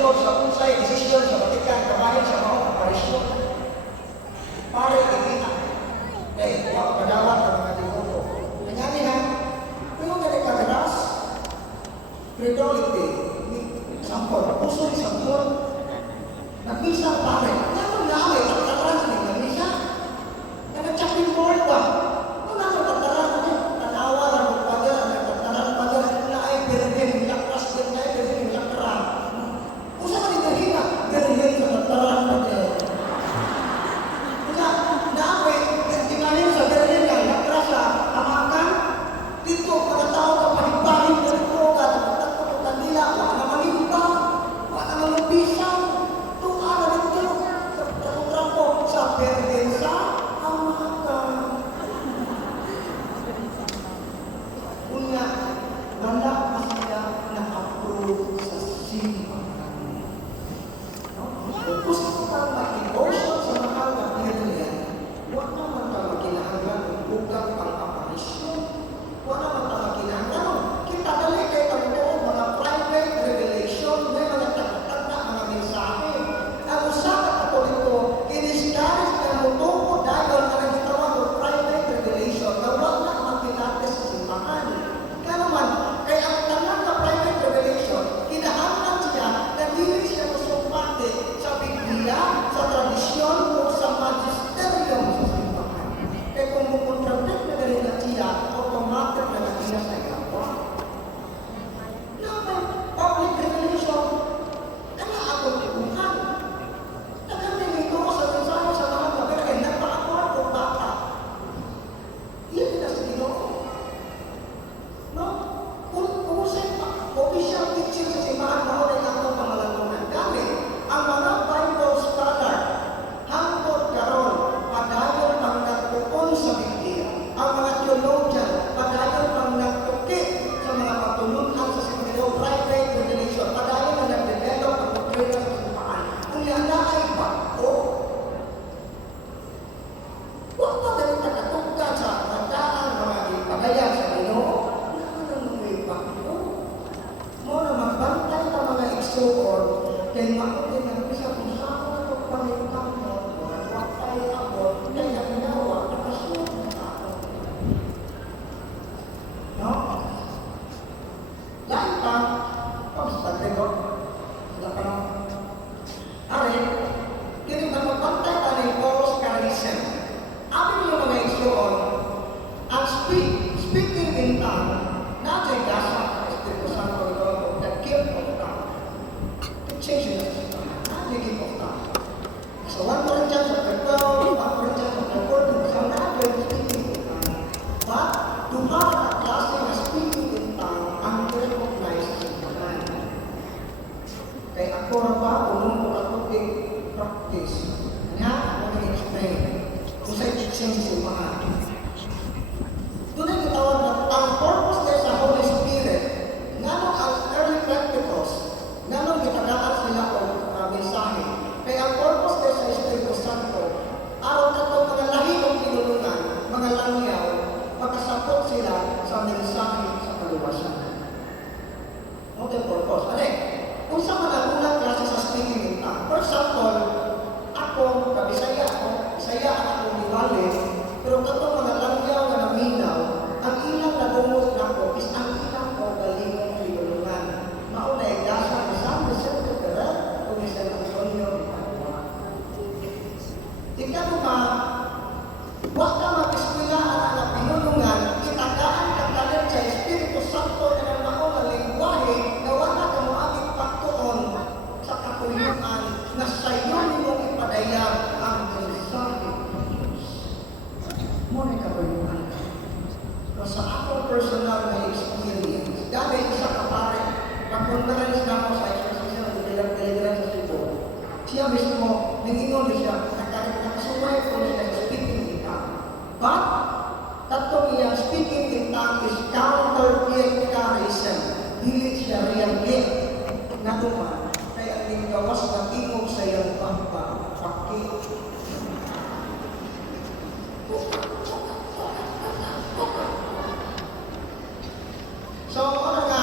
mosunod sa unsay desisyon sa Vatican kabahin sa mga aparisyon. Pare ibita. Kaya wala padawat ang mga devoto. Kanyani ha, pero ganit kagaras, credulity, sampol, puso ni sampol, nagmisang pare, naman namin, tataran sa nagmisa, nagachapin mo ba? Kung naman tataran namin, tanawa lang ang pagar, nagtataran pagar, na ay bergen, lakras din na ay bergen, lakran. Kung saan ka nagahina, bergen sa tataran namin. Kaya, naaway, tingnan sa bergen ka, lakras sa amakan, dito, mga tao ka panibalik na ito, katatakot ka nila, wala na malimpang, wala na malupisang, tuwa na dito, sa ko sa bergen sa amakan. Una, wala pa sila na-approve sa simbahan. Kung gusto ka mag-devotion sa mahal na Birhen, huwag naman ka magkinahanglan ng bugang pang-aparisyon. Huwag naman ka magkinahanglan. Kita dali kayo tagtoo, mga private revelation, may mga tagtag na mga mensahe. Ang usapan ako dito, in-establish na mutuko dahil na nagtawag ng private revelation na huwag na magpinates sa simbahan. Kaya naman, kaya ang tanang na private revelation, kinahanglan siya na dili siya masumpati sa Biblia, sa tradisyon, o sa magisterium sa simbahan. Kaya kung mukontradict na ganun na siya, automatic na natina sa igawa. Naman, public revelation, kaya ako tibuhan. Nagkaming ito sa mensahe sa mga kabirhen, nagpakakuha ko bata. Iyan na sa Ginoo. No? Kung sa official teaching sa simbahan na ulit ang itong pangalalunan gamit, ang mga Bible scholar, hangtod karon, padayon pang nagtuon sa Biblia. Ang mga theologian, padayon pang nagtuki sa mga patulunan sa simbahan, private revelation, padayon na nag-develop ang doktrina sa simbahan. Kung yan na ay bago, huwag pa ganit nakatugtad sa mataan mga ipagayan sa Ginoo. Mo na magbantay ka mga igsuon, kay makutin ang bisa kung saan na ito pangitang mo, wag tayo abot, kaya ginawa, nakasunod na tao. No? Lahat pa, sa Gregor, sila pa no? Ari, kini na magbantay ka ng false charism. Amin yung mga igsuon, ang speaking in tongue, not a gasa, Espiritu Santo, the gift of God. The change in the not the gift of God. So 1 Corinthians chapter 12, 1 Corinthians chapter 14, so not the speaking in tongue, but to have a klase na speaking in tongue ang recognized sa simbahan. Kaya ako na ba, kung mo ako practice, nga ako nag-explain kung sa'y teaching sa simbahan. Doon ang tawag na ang purpose tayo sa Holy Spirit, nanong ang early Pentecost, nanong gitagaan sila o mensahe. Kaya ang purpose tayo sa Espiritu Santo, araw na ito mga lahitong pinulungan, mga langyaw, makasapot sila sa mensahe sa kaluwasan. Ano yung purpose? Ano kung sa mga unang klase sa speaking in tongue, for example, ako, kabisaya ako, isaya ang akong liwali, pero katong mga langyaw na naminaw, ang ilang nadungos na ko is ang ilang ko galingong pinulungan. Maunay gasa ni San Vicente Ferrer o ni San Antonio de Padua. Tingnan mo ba, huwag ka mag-eskwelahan na pinulungan, itagaan ka talit sa Espiritu Santo na ng maunang lingwahe na wala ka moagit pagtuon sa katuyuan na sa iyo nimong ipadayag ang mensahe. Muna katuyuan. Sa akong personal na experience, dahil isa ka pare, pag-conference na ako sa exposition ng Deliverance sa Cebu, siya mismo, nangingon siya, nakasumay ko siya sa speaking in tongue. But, tatong iyang speaking in tongue is counter-gift charism. Dili siya real gift. Natuman, kaya ang gawas na tingog sa iyang bamba, pakit. So, ano nga,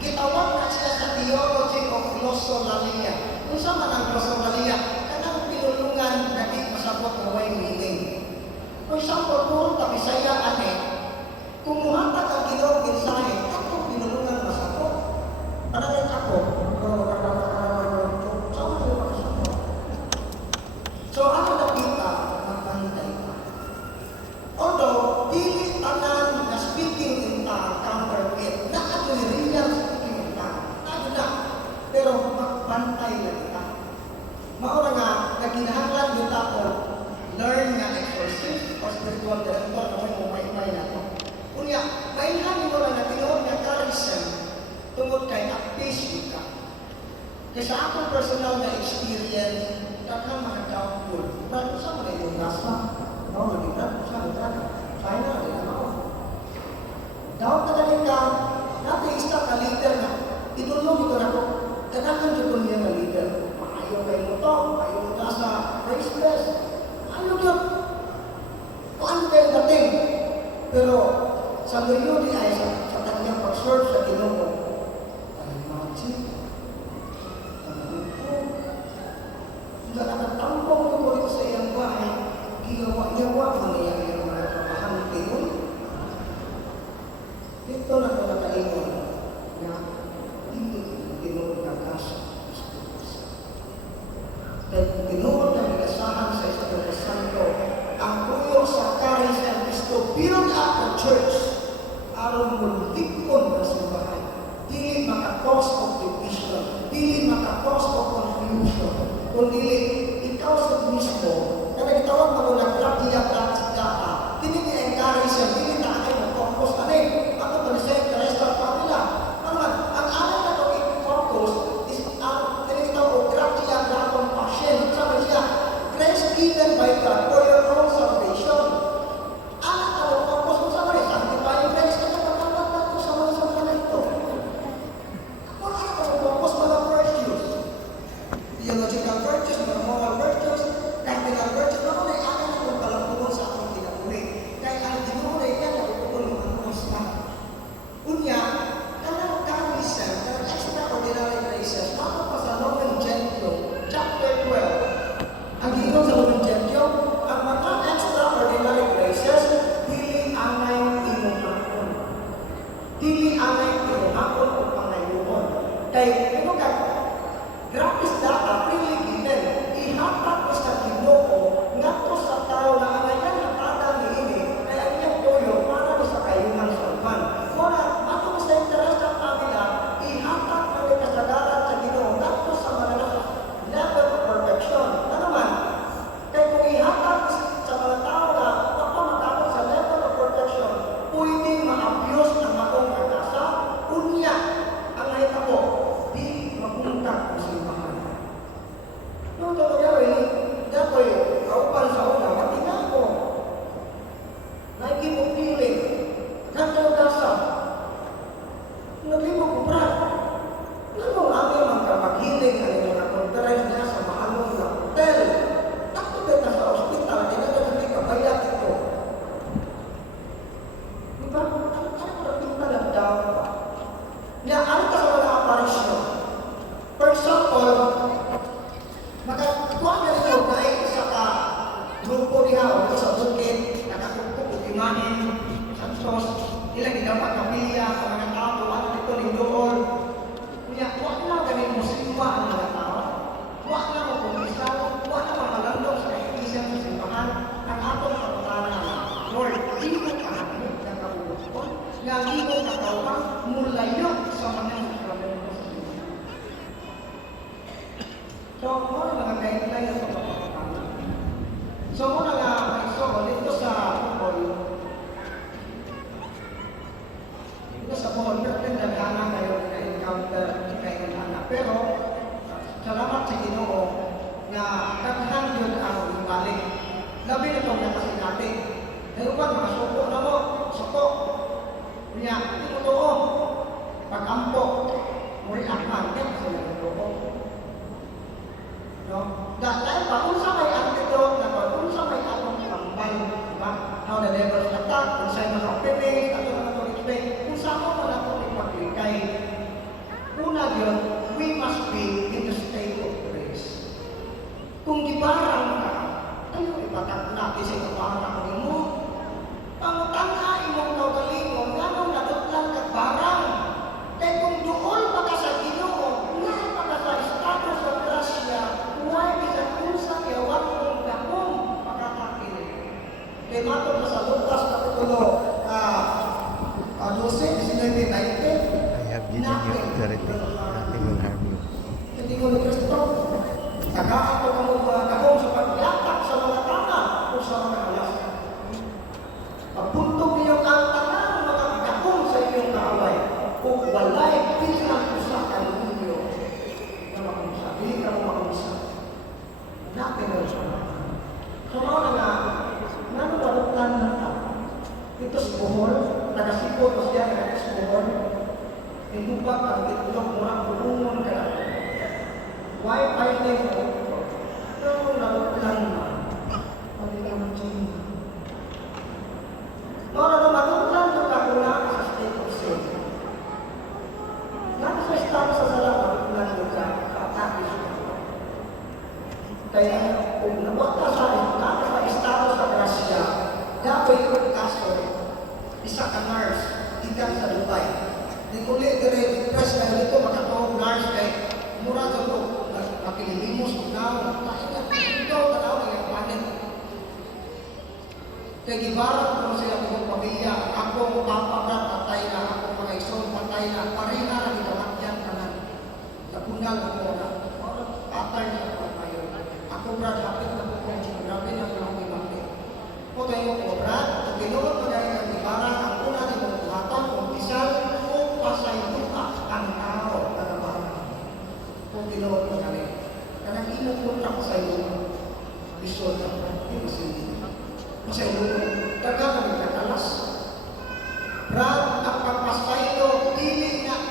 gitawag na siya sa theology of glossolalia. way meaning. For example, puro ta Bisaya ani, kung muhatag ang Ginoo mensahe, ako pinulungan mas ako. Panagay ako. So ano nakita? Magpantay ka. Although, dili tanan na speaking in tongue counterfeit, na ato real speaking in tongue. Tayo na. Pero magpantay na kita. Maura nga, nagkinahanglan yung tao, learn nga exorcism o spiritual director na may umay-umay na ito. Kunya, mainhanin mo lang na tinoon nga charism tungod kay active ka. Kaya sa akong personal na experience, kakang mga doubtful. Pero sa mga yung nasa, nagigrat ko sa nagigrat. Kaya na, hindi na ako. Doubt na galing ka, natin isa ka leader na, itulong ito na ko, kanakan dito niya na leader. Ayaw kayo mo to, ayaw mo nasa praise bless. Ayaw yun. Kung ano kayo dating. Pero, sa ngayon di ay sa kanyang pag-serve sa Ginoo, ay imagine. Hindi na nagtampong ko rin sa iyang bahay, giyawa-yawa mangyayari ang mga kapahang tingon. Dito na ito nakaingon na hindi tingon na kasa. Dahil tingon na nagasahan sa Espiritu Santo, ang puyo sa karis ng Kristo, build up the church, aron mulikon na simbahan. Dili maka-cause of division, dili maka-cause of confusion, kundi ikaw sa mismo, na nagtawag mo na gratia gratis data, dili ni-encourage siya, dili na ay mag-focus na rin. Ako pa na siya, the rest of pamilya. Ang alam na ito i-focus is ang tinitawag o gratia gratis passion. Sabi siya, grace given by God for your own salvation. Anak ka mag-focus mo sa mga sanctifying grace ka na pagkakas ko sa mga sa na ito. Kung ano ka mag-focus mga virtues, theological virtues, mga moral virtues, practical virtues, mga may akin kung palangpungon sa akong tinapuri. Kaya ang dinunay niya na upupulong ang musma. Unya, kanang charism, kanang extraordinary graces, ako pa sa Roman Gentile, chapter 12. Ang ginoo sa Roman Gentile, ang mga extraordinary graces, dili angay imuhakon. Dili angay imuhakon o pangayuhon. Kaya, ito ka, gratis data, freely given, ihatag ko sa Ginoo, ngadto sa tao na ang iyang natada niini, kaya iyang tuyo para sa kayuhan sa uban. Muna, ato ko sa interes ng pamilya, ihatag na may kasagaran sa Ginoo, ngadto sa mga level of perfection. Na naman, kaya kung ihatag sa mga tao na mapamatapos sa level of perfection, pwedeng ma-abuse ang akong agasa, unya, ang nahitabo, di mapunta ang simbahan. Noong totoo dapat kaupan sa una, matina ko. Naikipong piling, nagtaw dasa. Naglimog ko brad. Ano ang aming magkamagiling ang mga conference niya sa mahalong na hotel? Takto din na sa ospital, hindi kabayat ito. Diba? Ano ko nakita na daw pa? Ano ka sa mga aparisyon? For example, makakuha na rin yung kahit isa ka grupo niya o sa bukid, nakakukup o imahin, santos, ilang dapat kapilya sa mga tao, ano dito rin doon. Kaya, huwag na ganin mo simba ang mga tao. Huwag na mo kumisa, huwag na makalandong sa kahitisyan sa simbahan, ang atong kapataran na, Lord, hindi ko kahamit na kabubuton, nga hindi ko kakawang mulayo sa mga sakramento sa simbahan. So, muna mga guidelines sa pagpapakala. So, muna nga, dito sa Bohol, pero naghahanap kayo na-encounter kayo na. Pero, salamat sa Ginoo na daghan yun ang balik. Labi na itong nakasinati. Ngayon, mga suko na mo, suko. Kanya, ito totoo. Pag-ampo, muri akman, yan sila ng totoo. No? Dahil pa, kung sa may antidote na ba, kung sa may atong pambal, diba? How the devil's attack, kung sa'yo mga opening, ato na ito explain, kung sa ako na ito ipaglikay. Una yun, we must be in the state of grace. Kung gibarang ka, ayaw ipatak ingon ni Kristo. Tagaan ko kamo mga gahom sa paglatak sa mga tanga o sa mga alas. Pagpuntog niyo ang tanang mga gahom sa inyong kaaway o walay bilang usa ka ninyo na makumsa. Dili ka mo makumsa. Natin na siya. So mga nga, nanuwalutan na ta. Ito si Bohol, taga-sipot o siya taga-si Bohol. Hindi pa ang itlog murang bulungon ka na. Wi-Fi na mo, nanuwalutan na. Pagkakang ching. Nora na magutan na kakuna sa state of sin. Nasa sa estado sa salamat na ka, ka-atake siya. Kaya kung nabuhat ka sa estado sa grasya, dapat yung kaso, isa ka nurse, ikan sa Dubai. Di kulit dire-press na dito, makatawag nurse kay mura ka po, nakilimimos ko na, ikaw tanaw na yung panin. Kaya gibarat ko sila kong pamilya, ako papa na patay na, ako mga isol patay na, pareha na ginamakyan ka na. Napunal ko na, patay na ako kayo. Ako brad, hapit na po kong grabe na mga imamit. O tayo ko brad, kung ginuot mo dahil ang ibarang, ang una ni mong buhatan, kung isal, kung pasay lupa, ang tao, tagabarang. Kung ginuot mo dahil, kanang inupunta ko sa iyo, isol na po, yung masili. Masay lupa, taga kami nakalas. Brad, ang pagpasaylo, dili ang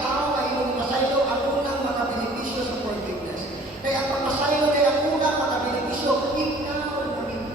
tao ay yung pasaylo, ang unang makabenepisyo sa forgiveness. Kaya ang pagpasaylo ay ang unang makabenepisyo, ikaw nagiging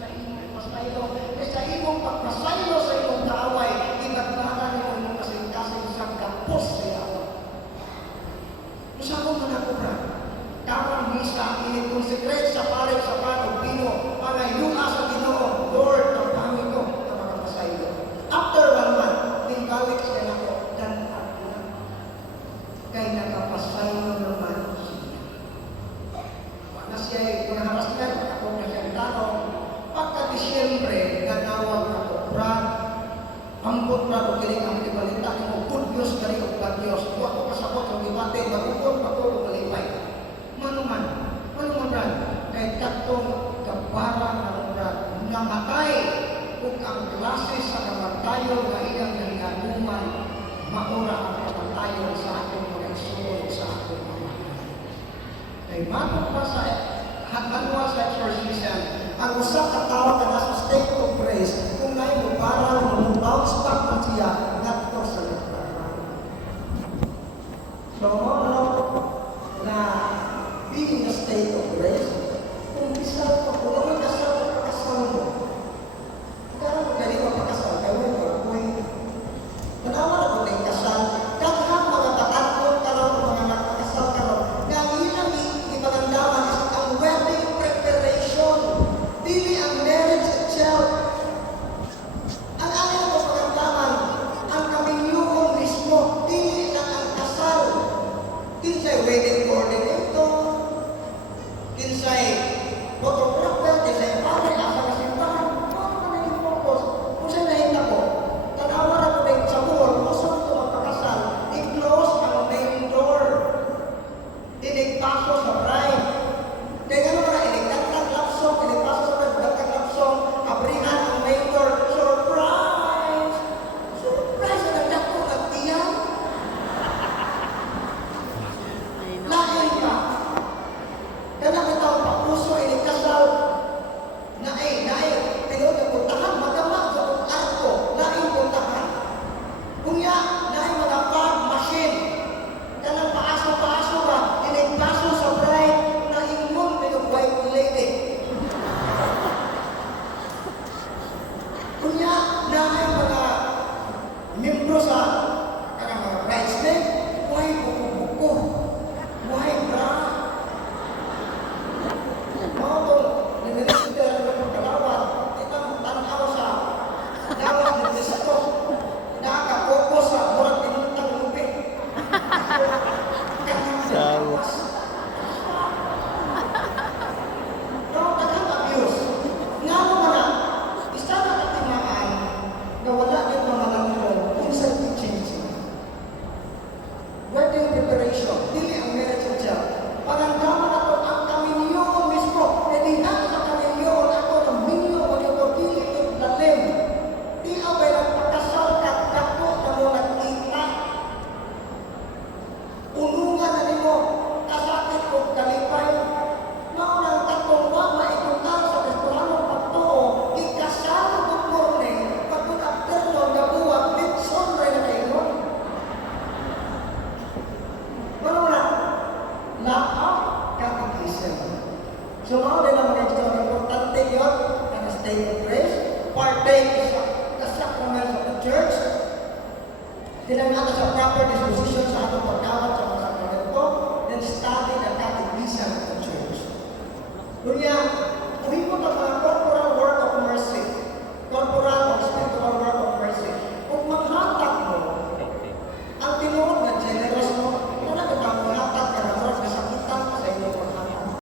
sa inyong pasaylo. Kaya sa imong pagpasaylo sa imong kaaway, ibagbaran mo imong kasing-kasing sa kapos sa yawa. Masabong man ako, Brad. Karang misa, inikonsekret sa pares sa panong Pino, panayunga sa Ginoo, Lord, ang pangin ko na makapasaylo. After 1 month, balik siya na ko, dan ako na. Kaya nakapasaylo naman siya. Wala siya ay pinaharasnan, ako na siyang tanong, pagka-Disyembre, nanawag na ko, Brad, ambot na ko kiling ang ibalita mo, good news kali o bad news. Huwag ko kasabot ang ibate, magukot pa ko o malipay. Manuman, Brad, kahit katong kabarang ng Brad, namatay kung ang klase sa kamatayon na iyang nahihanuman, maura ang kamatayon sa ating mga isulong sa ating mga. Kaya manong pa sa manual sa exorcism, ang usap na tao na nasa state of grace, kung ngayon mo parang bounce back na siya, nato sa nagparang. So, na being in the state of grace, kung isang pagkulang kasal mo, karang magaling mapakasal, gawin mo, kung manawa na kung may kasal, daghang mga batakot karon mga nakakasal karon, na ang ilang ipagandaman is ang wedding preparation, dili ang marriage itself. Ang aking pagandaman, ang kaminyuon mismo, dili lang ang kasal. Kinsay wedding coordinator, kinsay photographer, So, mao din ang mga igsoon, importante yun, ang state of grace, partake sa the sacraments of the church, tilang nato sa proper disposition sa atong pagkawat sa mga sakramento, then study the catechism of the church. Kunya,